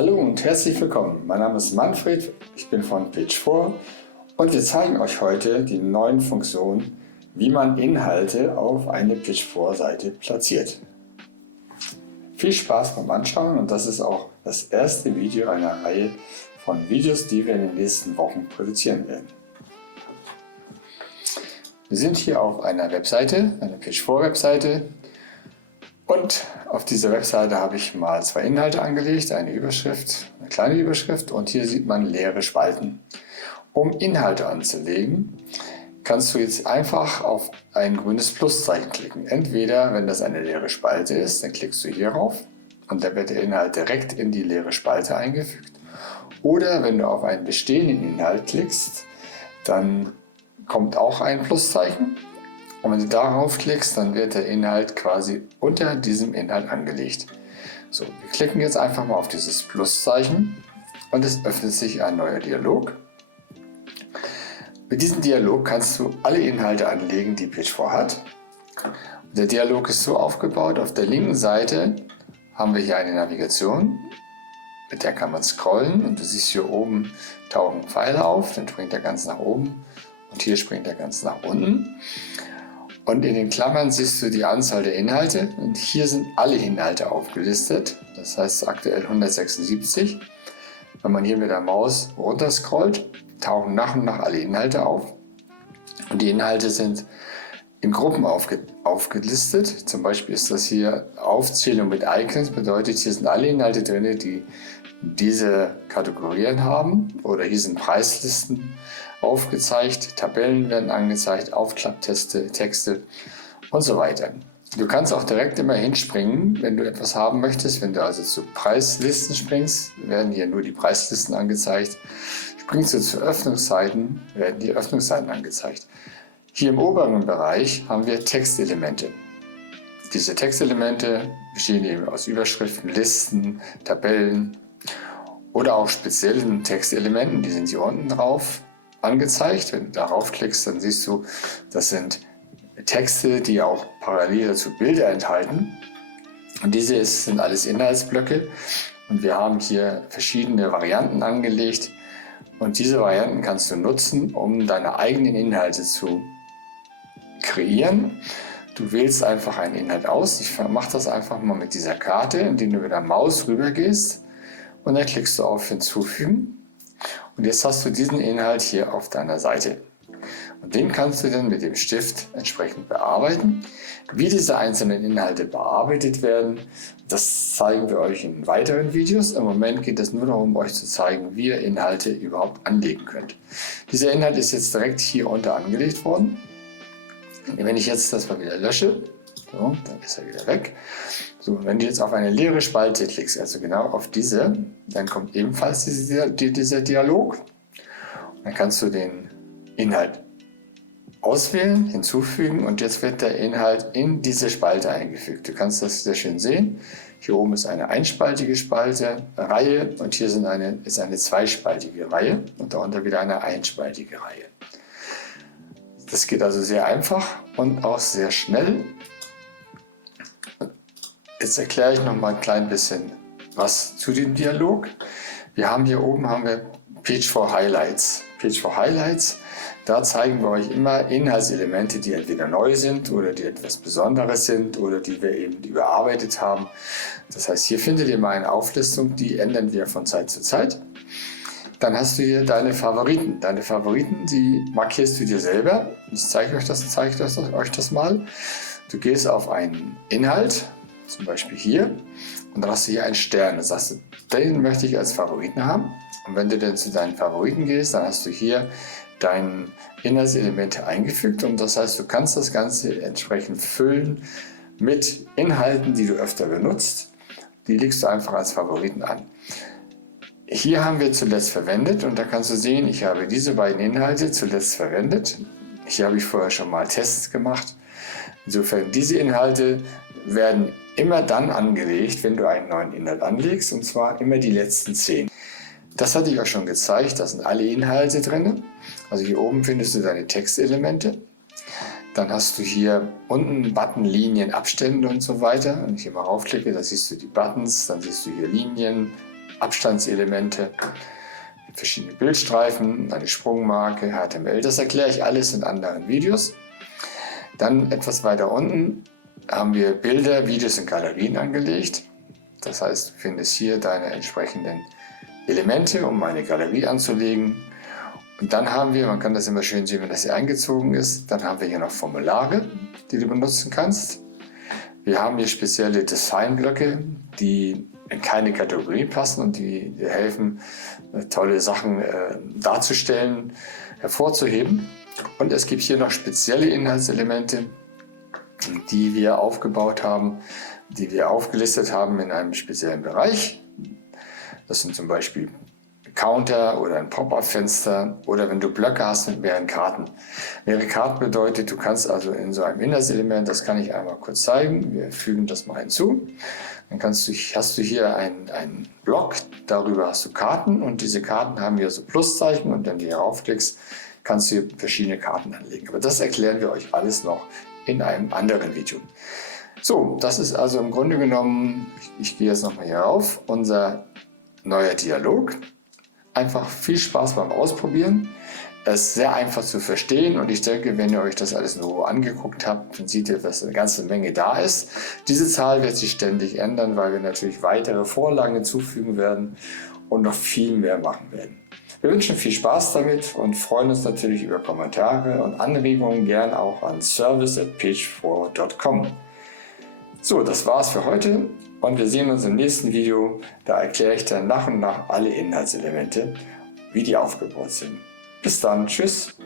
Hallo und herzlich willkommen. Mein Name ist Manfred, ich bin von Page4 und wir zeigen euch heute die neuen Funktionen, wie man Inhalte auf eine Page4-Seite platziert. Viel Spaß beim Anschauen und das ist auch das erste Video einer Reihe von Videos, die wir in den nächsten Wochen produzieren werden. Wir sind hier auf einer Webseite, einer Page4-Webseite. Und auf dieser Webseite habe ich mal zwei Inhalte angelegt, eine Überschrift, eine kleine Überschrift und hier sieht man leere Spalten. Um Inhalte anzulegen, kannst du jetzt einfach auf ein grünes Pluszeichen klicken. Entweder, wenn das eine leere Spalte ist, dann klickst du hier rauf und dann wird der Inhalt direkt in die leere Spalte eingefügt. Oder wenn du auf einen bestehenden Inhalt klickst, dann kommt auch ein Pluszeichen. Und wenn du darauf klickst, dann wird der Inhalt quasi unter diesem Inhalt angelegt. So, wir klicken jetzt einfach mal auf dieses Pluszeichen und es öffnet sich ein neuer Dialog. Mit diesem Dialog kannst du alle Inhalte anlegen, die Page4 hat. Der Dialog ist so aufgebaut, auf der linken Seite haben wir hier eine Navigation, mit der kann man scrollen und du siehst hier oben tauchen Pfeile auf, dann springt er ganz nach oben und hier springt er ganz nach unten. Und in den Klammern siehst du die Anzahl der Inhalte und hier sind alle Inhalte aufgelistet, das heißt aktuell 176. Wenn man hier mit der Maus runter scrollt, tauchen nach und nach alle Inhalte auf und die Inhalte sind in Gruppen aufgelistet. Zum Beispiel ist das hier Aufzählung mit Icons, bedeutet hier sind alle Inhalte drin, die diese Kategorien haben, oder hier sind Preislisten aufgezeigt, Tabellen werden angezeigt, Aufklapptexte und so weiter. Du kannst auch direkt immer hinspringen, wenn du etwas haben möchtest. Wenn du also zu Preislisten springst, werden hier nur die Preislisten angezeigt. Springst du zu Öffnungszeiten, werden die Öffnungszeiten angezeigt. Hier im oberen Bereich haben wir Textelemente. Diese Textelemente bestehen eben aus Überschriften, Listen, Tabellen oder auch speziellen Textelementen, die sind hier unten drauf angezeigt. Wenn du darauf klickst, dann siehst du, das sind Texte, die auch parallel dazu Bilder enthalten. Und diese sind alles Inhaltsblöcke und wir haben hier verschiedene Varianten angelegt und diese Varianten kannst du nutzen, um deine eigenen Inhalte zu kreieren. Du wählst einfach einen Inhalt aus. Ich mache das einfach mal mit dieser Karte, indem du mit der Maus rüber gehst und dann klickst du auf Hinzufügen. Und jetzt hast du diesen Inhalt hier auf deiner Seite. Und den kannst du dann mit dem Stift entsprechend bearbeiten. Wie diese einzelnen Inhalte bearbeitet werden, das zeigen wir euch in weiteren Videos. Im Moment geht es nur darum, euch zu zeigen, wie ihr Inhalte überhaupt anlegen könnt. Dieser Inhalt ist jetzt direkt hier unter angelegt worden. Wenn ich jetzt das mal wieder lösche, so, dann ist er wieder weg. So, wenn du jetzt auf eine leere Spalte klickst, also genau auf diese, dann kommt ebenfalls dieser Dialog. Dann kannst du den Inhalt auswählen, hinzufügen und jetzt wird der Inhalt in diese Spalte eingefügt. Du kannst das sehr schön sehen. Hier oben ist eine einspaltige Reihe und hier ist eine zweispaltige Reihe und darunter wieder eine einspaltige Reihe. Das geht also sehr einfach und auch sehr schnell. Jetzt erkläre ich noch mal ein klein bisschen was zu dem Dialog. Wir haben hier oben Page4 Highlights. Page4 Highlights, da zeigen wir euch immer Inhaltselemente, die entweder neu sind oder die etwas Besonderes sind oder die wir eben überarbeitet haben. Das heißt, hier findet ihr mal eine Auflistung, die ändern wir von Zeit zu Zeit. Dann hast du hier deine Favoriten. Deine Favoriten, die markierst du dir selber. Ich zeige euch das mal. Du gehst auf einen Inhalt, zum Beispiel hier, und dann hast du hier einen Stern. Dann sagst du, den möchte ich als Favoriten haben. Und wenn du dann zu deinen Favoriten gehst, dann hast du hier deine Inhaltselemente eingefügt. Und das heißt, du kannst das Ganze entsprechend füllen mit Inhalten, die du öfter benutzt. Die legst du einfach als Favoriten an. Hier haben wir zuletzt verwendet und da kannst du sehen, ich habe diese beiden Inhalte zuletzt verwendet. Hier habe ich vorher schon mal Tests gemacht. Insofern, diese Inhalte werden immer dann angelegt, wenn du einen neuen Inhalt anlegst, und zwar immer die letzten 10. Das hatte ich euch schon gezeigt, da sind alle Inhalte drin. Also hier oben findest du deine Textelemente. Dann hast du hier unten Button, Linien, Abstände und so weiter. Wenn ich hier mal raufklicke, da siehst du die Buttons, dann siehst du hier Linien, Abstandselemente, verschiedene Bildstreifen, eine Sprungmarke, HTML. Das erkläre ich alles in anderen Videos. Dann etwas weiter unten haben wir Bilder, Videos und Galerien angelegt. Das heißt, du findest hier deine entsprechenden Elemente, um eine Galerie anzulegen. Und dann haben wir, man kann das immer schön sehen, wenn das hier eingezogen ist, dann haben wir hier noch Formulare, die du benutzen kannst. Wir haben hier spezielle Designblöcke, die in keine Kategorie passen und die dir helfen, tolle Sachen darzustellen, hervorzuheben. Und es gibt hier noch spezielle Inhaltselemente, die wir aufgebaut haben, die wir aufgelistet haben in einem speziellen Bereich. Das sind zum Beispiel Counter oder ein Pop-up-Fenster oder wenn du Blöcke hast mit mehreren Karten. Mehrere Karten bedeutet, du kannst also in so einem Inhaltselement, das kann ich einmal kurz zeigen, wir fügen das mal hinzu. Dann hast du hier einen Block, darüber hast du Karten und diese Karten haben hier so Pluszeichen und wenn du hier raufklickst, kannst du hier verschiedene Karten anlegen. Aber das erklären wir euch alles noch in einem anderen Video. So, das ist also im Grunde genommen, ich gehe jetzt nochmal hier rauf, unser neuer Dialog. Einfach viel Spaß beim Ausprobieren. Es ist sehr einfach zu verstehen und ich denke, wenn ihr euch das alles nur angeguckt habt, dann seht ihr, dass eine ganze Menge da ist. Diese Zahl wird sich ständig ändern, weil wir natürlich weitere Vorlagen hinzufügen werden und noch viel mehr machen werden. Wir wünschen viel Spaß damit und freuen uns natürlich über Kommentare und Anregungen, gern auch an service@page4.com. So, das war's für heute und wir sehen uns im nächsten Video. Da erkläre ich dann nach und nach alle Inhaltselemente, wie die aufgebaut sind. Bis dann, tschüss!